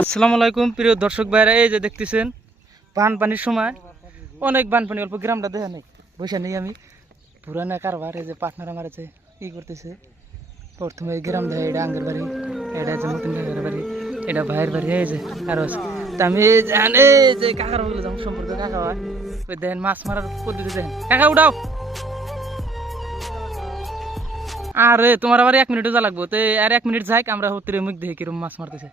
আসসালামু আলাইকুম প্রিয় দর্শক ভাইরা, এই যে দেখতেছেন বানপানির সময় অনেক বানপানি, অল্প গ্রামটা দেখা নেই বসে নেই আমি পুরানা কারবার। এই যে পার্টনার আমার আছে ই করতেছে, প্রথমে এই গ্রাম দেয়, এটা আঙ্গের বাড়ি, এটা আছে নতুন ঢাকার বাড়ি, এটা ভাইয়ের বাড়ি। এই যে আরো আছে, তা আমি জানি যে কাকার বলে যাবো সম্পর্কে কাকা হয়, ওই দেখেন মাছ মারার পদ্ধতি দেখেন। কাকা উঠাও, আরে তোমার আবার 1 মিনিটও যা লাগবো, তো আর 1 মিনিট যাই আমরা হতে মুখ দেখি কিরম মাছ মারতেছে।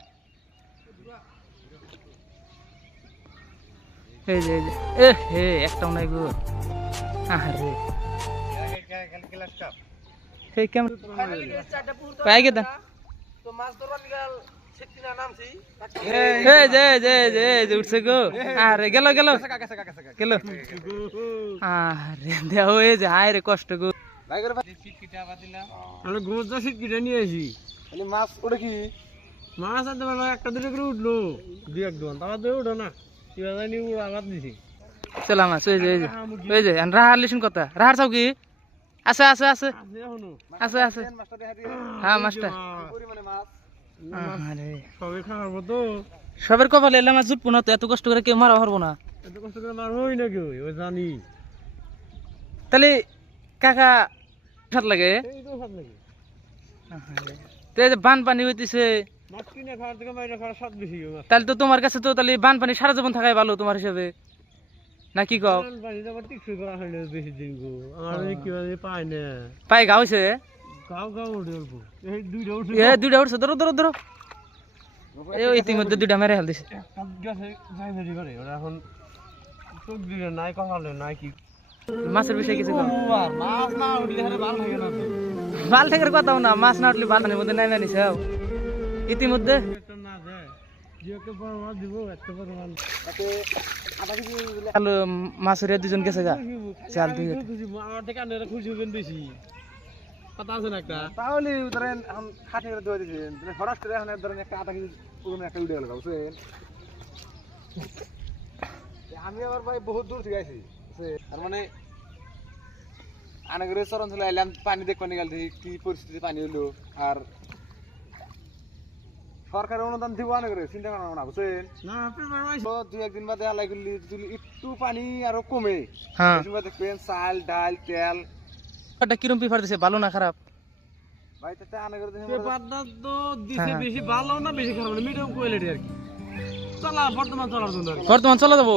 এই যে এ হে একটাও নাই গো, আরে এই কেমন পাই গে দেন তো মাছ ধরবার নিগাল ছিটকিনা নামছি। এই যে উঠছে গো, আরে গেল গেল গেল, আরে দেও এই যে হায় রে কষ্ট গো। ভাই করে ছিটকিটা বাদিলাম আমরা গোজ দা ছিটকিটা নিয়ে আসি, খালি মাছ ওটা কি মাছ আনতে পারলো একটা দুটো করে উঠলো, দুই এক দোকান তারা দিয়ে উঠো না জানি আঘাত দিছি। চলো মাছ ওই যে রাহার লিসুন কথা, রাহার চাও কি আছে আছে আছে আছে আছে, হ্যাঁ মাছটা সবের কপালে এলাম মাছ জুটবো না তো, এত কষ্ট করে কেউ মারা পারবো না, এত কষ্ট করে মারবোই না কেউ জানি। তাহলে কাকা সাত লাগে, বানপানি হইতেছে, তাহলে তো তোমার কাছে তো তাহলে বানপানি সারা জীবন থাকাই ভালো তোমার হিসাবে, না কি কও? পাই গা হয়েছে দুইটা উঠছে, ধরো ধরো ধরো, ইতিমধ্যে দুইটা মেরে হেল দিছে। মাছের বিষয়ে কিছু ভাল থাকার কথাও না, মাছ না উঠলে বানপানির মধ্যে নাই নিছে ইতিমধ্যে। মাছের দুজন গেছে গা চাল দুই বেশি কথা আছে না একটা, তাহলে ধরেন খাটি করে ধরে দিয়েছেন হঠাৎ করে এখন ধরেন একটা আধা কেজি পুরনো একটা উঠে গেল বুঝছেন। আমি আবার ভাই বহুত দূর থেকে আইছি, তার মানে আনাগরে চরণ চলে আইলাম, পানি দেখতে গেল কি পরিস্থিতি পানি হইলো, আর সরকারের অনুদান দিব আনাগরে চিন্তা করা না বুঝছেন না। দুই একদিন বাদে আলাই করলি যদি একটু পানি আরো কমে দেখবেন চাল ডাল তেল কিরম পেপার দিছে, ভালো না খারাপ ভাই? তাতে আনাগরে পেপারটা তো দিছে বেশি ভালো না বেশি খারাপ না, মিডিয়াম কোয়ালিটি আর কি, চলা বর্তমান চলার জন্য, বর্তমান চলা যাবো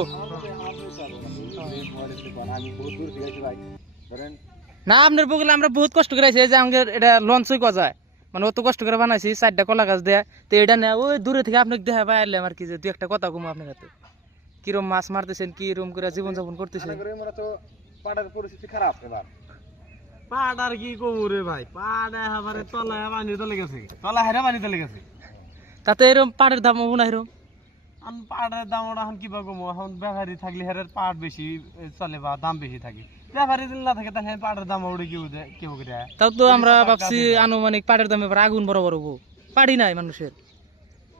না। আপনার বগলে আমরা বহুত কষ্ট করে আছি, যে আমাদের এটা লঞ্চই করা যায়, মানে অত কষ্ট করে বানাইছি 4টা কলা গাছ দেয়া, তো এটা নেই ওই দূরে থেকে আপনাকে দেখা পাই আইলাম আর কি, যে দু একটা কথা কমো আপনার হাতে কিরম মাছ মারতেছেন, কিরম করে জীবনযাপন করতেছেন। পরিস্থিতি খারাপ এবার, পাট আর কি কমু রে ভাই, পাট এবারে তলায় পানি চলে গেছে, তলা হেরা পানি চলে গেছে, তাতে এরকম পাটের দাম হবো না এরকম। পাটের দাম ওটা এখন কিবা কমো, এখন ব্যাপারী থাকলে হেরের পাট বেশি চলে বা দাম বেশি থাকে, ব্যাপারী যদি না থাকে তাহলে পাটের দাম ওটা কেউ দেয়। তাও তো আমরা ভাবছি আনুমানিক পাটের দাম এবার আগুন বড় বড় পাড়ি নাই মানুষের,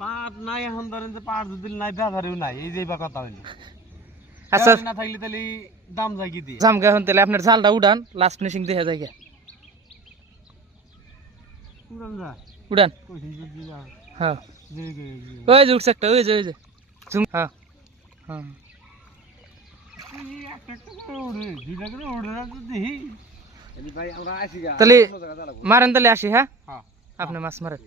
পাট নাই এখন ধরেন যে পাট যদি নাই ব্যাপারীও নাই, এই যে কথা হইলো। আচ্ছা না থাকলে তাহলে দাম যায় কি দিয়ে জামগা, এখন তাহলে আপনার জালটা উড়ান, লাস্ট ফিনিশিং দেখা যায় গা উড়ান। হ্যাঁ ওই যে উঠছে একটা, ওই যে হ্যাঁ হ্যাঁ তাহলে মারেন, তাহলে আসি। হ্যাঁ আপনি মাছ মারেন।